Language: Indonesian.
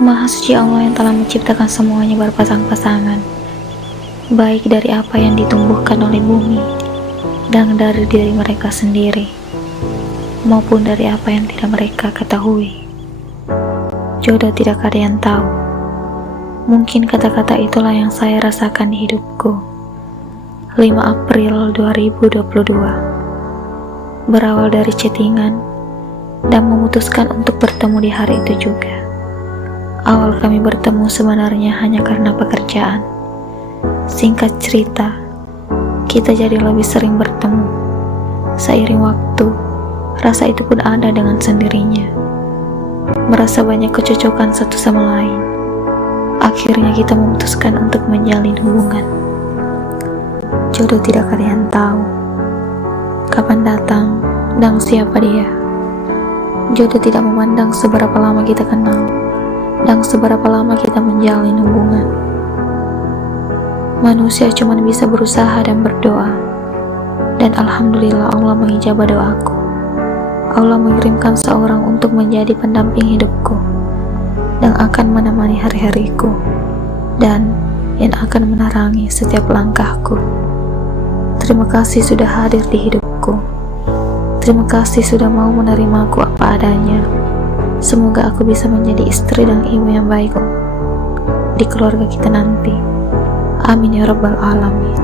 Maha suci Allah yang telah menciptakan semuanya berpasang-pasangan, baik dari apa yang ditumbuhkan oleh bumi dan dari diri mereka sendiri, maupun dari apa yang tidak mereka ketahui. Jodoh tidak ada yang tahu. Mungkin kata-kata itulah yang saya rasakan di hidupku. 5 April 2022, berawal dari chattingan dan memutuskan untuk bertemu di hari itu juga. Awal kami bertemu sebenarnya hanya karena pekerjaan. Singkat cerita, kita jadi lebih sering bertemu. Seiring waktu, rasa itu pun ada dengan sendirinya. Merasa banyak kecocokan satu sama lain. Akhirnya kita memutuskan untuk menjalin hubungan. Jodoh tidak ada yang tahu kapan datang dan siapa dia. Jodoh tidak memandang seberapa lama kita kenal dan seberapa lama kita menjalin hubungan. Manusia cuma bisa berusaha dan berdoa, dan alhamdulillah Allah mengijabah doaku. Allah mengirimkan seorang untuk menjadi pendamping hidupku dan akan menemani hari-hariku dan yang akan menerangi setiap langkahku. Terima kasih sudah hadir di hidupku. Terima kasih sudah mau menerimaku apa adanya. Semoga aku bisa menjadi istri dan ibu yang baik di keluarga kita nanti. Amin ya rabbal alamin.